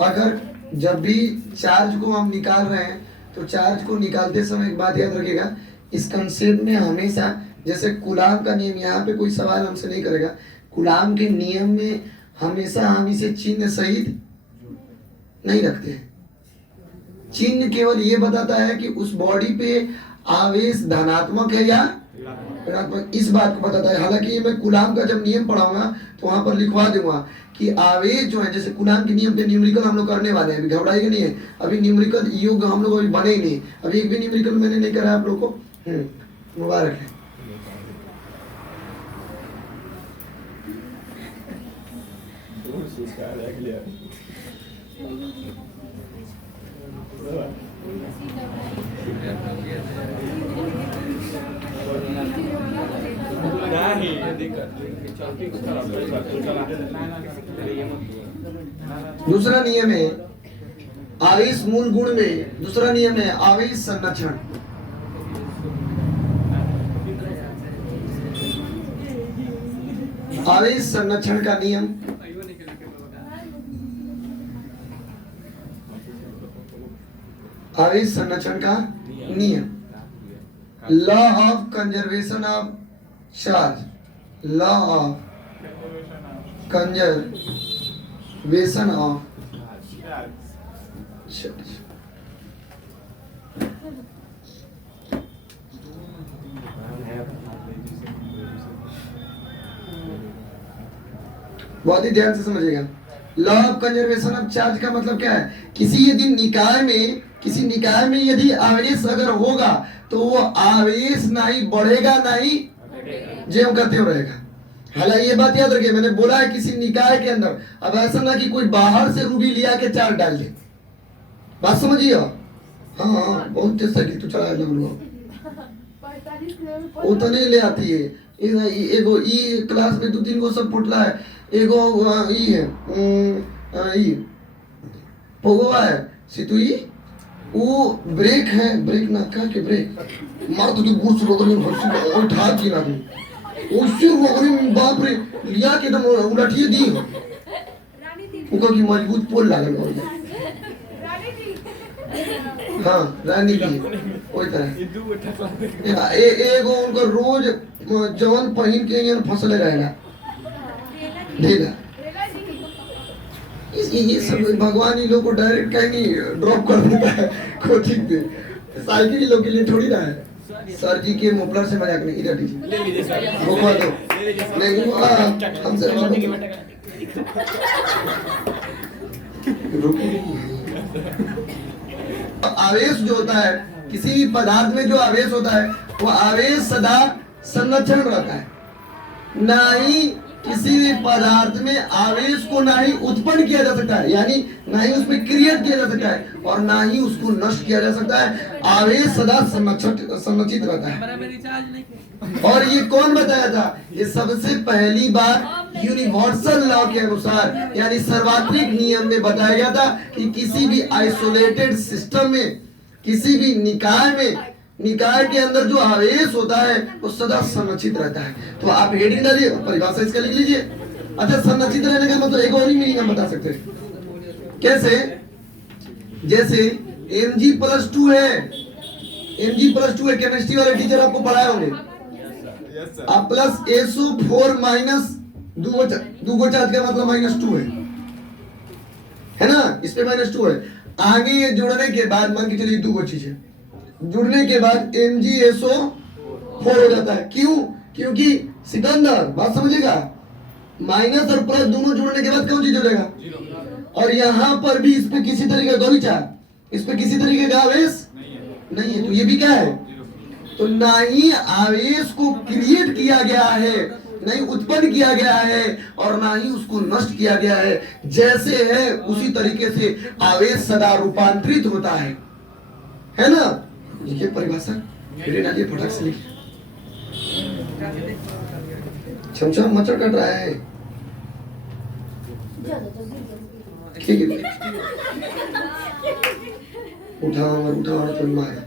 अगर जब भी चार्ज को हम निकाल रहे हैं तो चार्ज को निकालते समय एक बात याद रखिएगा, इस कंसेप्ट में हमेशा जैसे कूलाम का नियम, यहाँ पे कोई सवाल हमसे नहीं करेगा। कूलाम के नियम में हमेशा हम इसे चिन्ह सहित नहीं रखते हैं। चिन्ह केवल ये बताता है कि उस बॉडी पे आवेश धनात्मक है या ऋणात्मक, इस बात को बताता है। हालांकि ये मैं कूलाम का जब नियम पढ़ाऊंगा तो वहां पर लिखवा दूंगा कि आवेश जो है, जैसे कूलाम के नियम पे न्यूमेरिकल हम लोग करने वाले हैं। अभी घबराइएगा नहीं है, अभी न्यूमेरिकल योग हम लोग अभी बने ही नहीं। अभी एक भी न्यूमेरिकल मैंने नहीं करा आप लोग को। मुबारक है। दूसरा नियम है आवेश मूल गुण में, दूसरा नियम है आवेश संरक्षण। आवेश संरक्षण का नियम आवेश संरक्षण का नियम, law of conservation of charge, law of conservation of charge. बहुत ही ध्यान से समझिएगा। Law of conservation of charge का मतलब क्या है? किसी यदि निकाय में यदि आवेश अगर होगा तो वो आवेश ना ही बढ़ेगा ना ही जेम करते हो रहेगा। हालांकि ये बात याद रखिए, मैंने बोला है किसी निकाय के अंदर। अब ऐसा ना कि कोई बाहर से रूबी लिया के चार्ज डाल दे, बात समझिए। हाँ बहुत तेज साइकिल तो चला लग लो, वो तो नहीं ले आती है। एगो ई क्लास में 2-3 गो सब फुटला है, एगो ई है ई पगोवा है सितुई, वो ब्रेक है, ब्रेक ना का के ब्रेक मार तो गुड़ से रोकने भरसी उठा की ना दी उससे रोकने बाप रे लिया के एकदम उलटिए दी उनका की मजबूत पोल लागल हो गया। हाँ रानी की वही तरह एगो उनका रोज जवन पहन के यहाँ फसले रहेगा ढेला। ये सब भगवान ही लोग को डायरेक्ट कहीं नहीं ड्रॉप कर देता है कोचिंग पे, साइकिल ही लोग के लिए थोड़ी ना है। सर जी के मोपलर से मजाक नहीं, इधर दीजिए घुमा दो नहीं हमसे आवेश जो होता है किसी भी पदार्थ में, जो आवेश होता है वो आवेश सदा संरक्षण रहता है, ना ही किसी भी पदार्थ में आवेश को ना ही उत्पन्न किया जा सकता है, यानी ना ही उसमें क्रिएट किया जा सकता है और ना ही उसको नष्ट किया जा सकता है। आवेश सदा संरक्षित रहता है। और ये कौन बताया था? ये सबसे पहली बार यूनिवर्सल लॉ के अनुसार यानी सर्वात्रिक नियम में बताया गया था कि किसी भी आइसोलेटेड सिस्टम में, किसी भी निकाय में, निकाय के अंदर जो आवेश होता है वो सदा संरक्षित रहता है। तो आप हेडिंग डालिए, परिभाषा इसका लिख लीजिए। अच्छा, संरक्षित रहने का मतलब एक और ही मीनिंग हम बता सकते हैं। कैसे? जैसे Mg+2 है, Mg+2 है, केमिस्ट्री वाले टीचर आपको पढ़ाए होंगे। अब प्लस SO4 माइनस दूगो चार्ज का मतलब -2 है ना, इस पे -2 है। आगे ये जुड़ने के बाद मान के चलिए दूगो चीज है, जुड़ने के बाद MgSO4 हो जाता है। क्यों? क्योंकि सिकंदर बात समझिएगा, माइनस और प्लस दोनों जुड़ने के बाद कौन चीज जुड़ेगा? और यहाँ पर भी इस पे किसी तरीके का विचार, इस पे किसी तरीके का आवेश नहीं है, तो ये भी क्या है? तो ना ही आवेश को क्रिएट किया गया है, नहीं उत्पन्न किया गया है और ना ही उसको नष्ट किया गया है। जैसे है उसी तरीके से आवेश सदा रूपांतरित होता है ना? ये परिभाषा मेरे डालिए, फटाक से लिखिए। छमछम मच्छर कट रहा है, ठीक है उठा तो मार।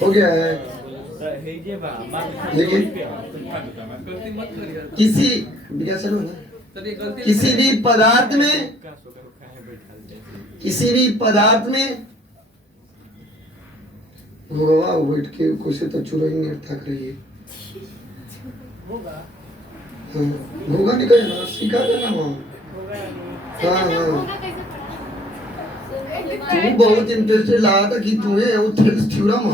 हो गया है, देखिए किसी भी पदार्थ में भगवा बैठ के कुछ तो चुराई नहीं थक रही है। होगा निकल ना, सीखा था ना वहाँ। हाँ तू बहुत इंटरेस्टेड लगा था कि तुम्हें वो थ्योरम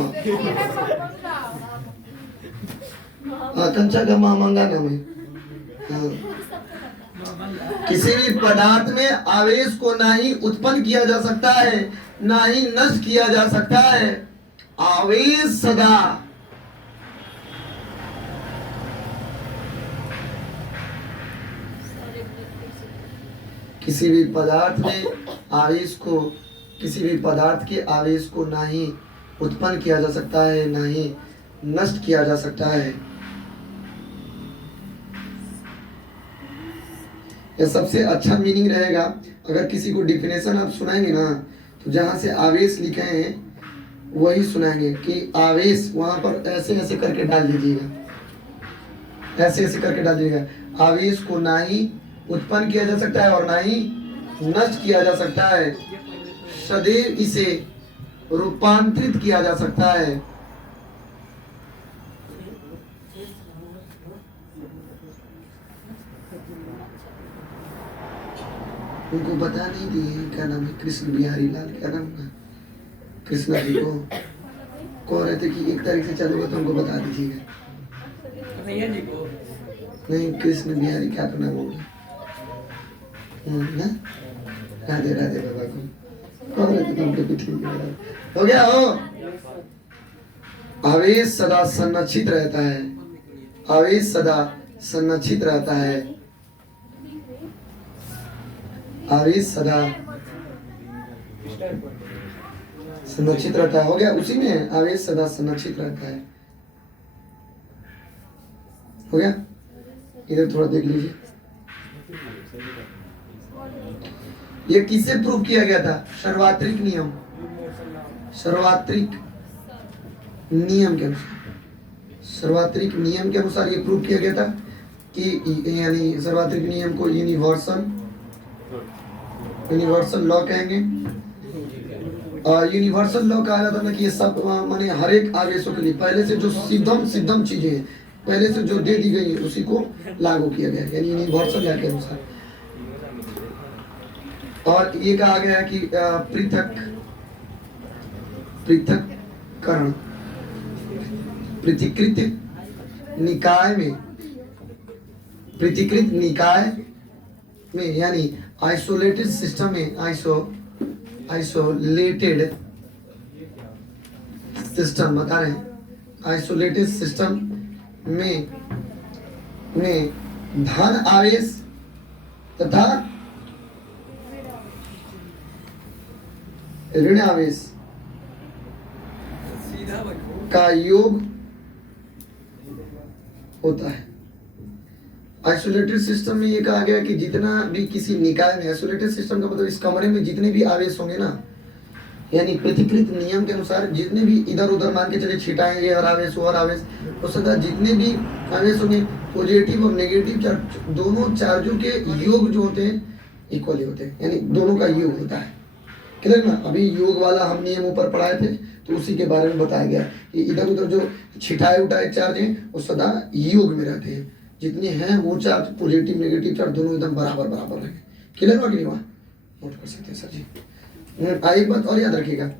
कंचा का मामंगा नाम है। किसी भी पदार्थ में आवेश को ना ही उत्पन्न किया जा सकता है ना ही नष्ट किया जा सकता है। आवेश सदा किसी भी पदार्थ के आवेश को ना ही उत्पन्न किया जा सकता है ना ही नष्ट किया जा सकता है। यह सबसे अच्छा मीनिंग रहेगा। अगर किसी को डिफिनेशन आप सुनाएंगे ना तो जहां से आवेश लिखे हैं वही सुनाएंगे कि आवेश, वहां पर ऐसे ऐसे करके डाल दीजिएगा, ऐसे ऐसे करके डाल दीजिएगा। आवेश को ना ही उत्पन्न किया जा सकता है और ना ही नष्ट किया जा सकता है, सदैव इसे रूपांतरित किया जा सकता है। उनको बता नहीं दिए क्या नाम है, कृष्ण बिहारी लाल, क्या नाम है कृष्णा जी को कह रहे थे कि 1 तारीख से चालू होगा तो उनको बता दीजिएगा। भैया जी को नहीं, कृष्ण बिहारी क्या तो नाम होगा, ना? राधे राधे बाबा को कह रहे थे, तुम लोग भी ठीक है, हो गया हो। आवेश सदा संरक्षित रहता है, आवेश सदा संरक्षित रहता है, आवेश सदा संरक्षित रहता है। हो गया, उसी में आवेश सदा संरक्षित रहता है। हो गया, इधर थोड़ा देख लीजिए, ये किससे प्रूव किया गया था? सर्वात्रिक नियम, सर्वात्रिक नियम के अनुसार, सर्वात्रिक नियम के अनुसार ये प्रूव किया गया था कि यानी सर्वात्रिक नियम को यूनिवर्सल लॉ कहेंगे। और यूनिवर्सल लॉ कहा जाता है कि ये सब माने हर एक आवेशों के लिए पहले से जो सिद्धम चीजें हैं, पहले से जो दे दी गई है उसी को लागू किया गया, यानी यूनिवर्सल लॉ के अनुसार। और ये कहा गया कि पृथक्करण पृथकीकृत निकाय में यानी आइसोलेटेड सिस्टम में, आइसोलेटेड सिस्टम बता रहे हैं, आइसोलेटेड सिस्टम में धन आवेश तथा ऋण आवेश का योग होता है। आइसोलेटेड सिस्टम में ये कहा गया कि जितना भी किसी निकाय में, आइसोलेटेड सिस्टम का मतलब इस कमरे में जितने भी आवेश होंगे ना, यानी पृथकीकृत नियम के अनुसार जितने भी इधर उधर मान के चले छिटाएंगे और आवेश और आवेश, तो सदा जितने भी आवेश होंगे पॉजिटिव और नेगेटिव चार्ज, दोनों चार्जों के योग जो होते हैं इक्वली होते हैं, यानी दोनों का योग होता है। क्लियर ना? अभी योग वाला हम नियम ऊपर पढ़ाए थे तो उसी के बारे में बताया गया कि इधर उधर जो छिटाए उठाए चार्ज हैं वो सदा योग में रहते हैं, जितने हैं वो चार्ज पॉजिटिव नेगेटिव चार्ज दोनों एकदम बराबर रहेंगे। क्लियर हुआ कि नहीं हुआ? नोट कर सकते हैं सर जी। एक बात और याद रखिएगा,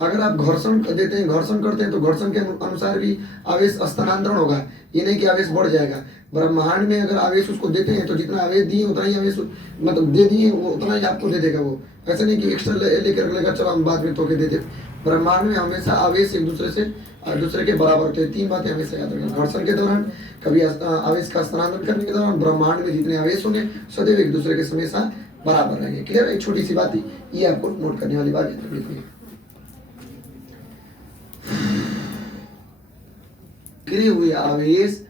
अगर आप घर्षण देते हैं, घर्षण करते हैं तो घर्षण के अनुसार भी आवेश स्थानांतरण होगा, ये नहीं कि आवेश बढ़ जाएगा। ब्रह्मांड में अगर आवेश उसको देते हैं तो जितना आवेश दिए उतना ही आवेश मतलब दे दिए वो उतना ही आपको दे देगा। वो ऐसा नहीं कि एक्स्ट्रा लेकर लेगा चलो हम बाद में तोके देते। ब्रह्मांड में हमेशा आवेश एक दूसरे के बराबर होते हैं। 3 बातें हमेशा याद रखें, घर्षण के दौरान, कभी आवेश का स्थानांतरण करने के दौरान, ब्रह्मांड में जितने आवेश होंगे सदैव एक दूसरे के हमेशा बराबर रहेंगे। क्लियर? एक छोटी सी बात ये आपको नोट करने वाली बात है। गिरे हुए आवेश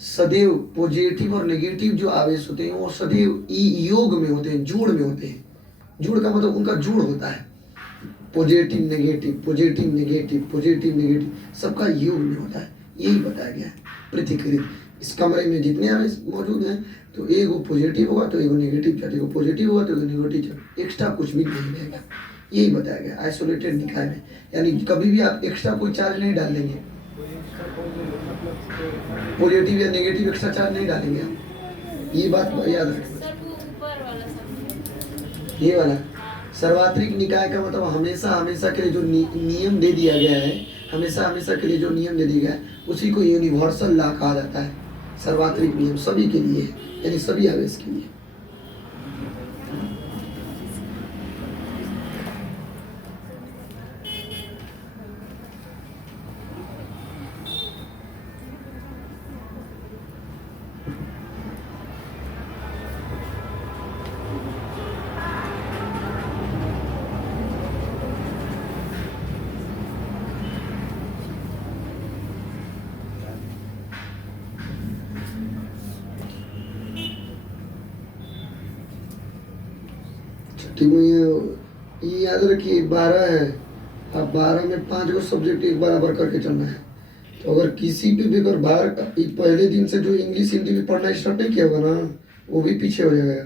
सदैव पॉजिटिव और नेगेटिव जो आवेश होते हैं वो सदैव योग में होते हैं, जोड़ में होते हैं। जोड़ का मतलब उनका जोड़ होता है, positive negative, positive negative, positive negative, सबका योग में होता है। यही बताया गया है पृथकीकृत। इस कमरे में जितने आवेश मौजूद हैं तो एगो पॉजिटिव होगा तो एगो नेगेटिव चार्ज, एगो पॉजिटिव होगा तो एगो नेगेटिव चार्ज, एक्स्ट्रा कुछ भी नहीं रहेगा। यही बताया गया आइसोलेटेड निकाय में, यानी कभी भी आप एक्स्ट्रा कोई चार्ज नहीं डाल देंगे, पॉजिटिव या नेगेटिव एक्स्ट्रा चार्ज नहीं डालेंगे आप। ये बात याद रखें। ये वाला सर्वात्रिक निकाय का मतलब हमेशा के लिए जो नियम दे दिया गया है, हमेशा के लिए जो नियम दे दिया गया है उसी को यूनिवर्सल लॉ कहा जाता है। सर्वात्रिक नियम सभी के लिए है, यानी सभी आवेश के लिए। ये याद रखिए 12 है, अब 12 में 5 को सब्जेक्ट एक बराबर करके चलना है। तो अगर किसी पे भी अगर पहले दिन से जो इंग्लिश हिंदी में पढ़ना स्टार्ट नहीं किया होगा ना वो भी पीछे हो जाएगा।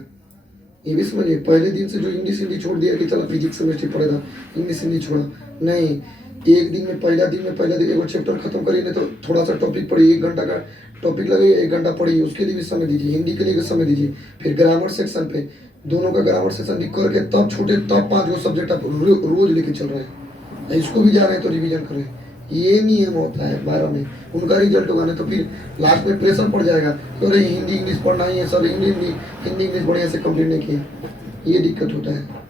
ये भी समझिए, पहले दिन से जो इंग्लिश हिंदी छोड़ दिया कि चलो फिजिक्स केमिस्ट्री पढ़ेगा, इंग्लिश हिंदी छोड़ा नहीं। एक दिन में पहला दिन एगो चैप्टर खत्म करिए, नहीं तो थोड़ा सा टॉपिक पढ़िए, 1 घंटा का टॉपिक लगे 1 घंटा पढ़िए, उसके लिए भी समय दीजिए, हिंदी के लिए भी समय दीजिए। फिर ग्रामर सेक्शन पे दोनों का ग्रामर सेशन लिख करके तब छोटे तब 5 गो सब्जेक्ट आप रोज लेके चल रहे हैं, इसको भी जा रहे हैं तो रिवीजन करें। ये नियम होता है 12 में, उनका रिजल्ट होगा नहीं तो फिर लास्ट में प्रेशर पड़ जाएगा तो अरे हिंदी इंग्लिश पढ़ना ही है सर, हिंदी इंग्लिश बढ़िया से कंप्लीट नहीं किया, ये दिक्कत होता है।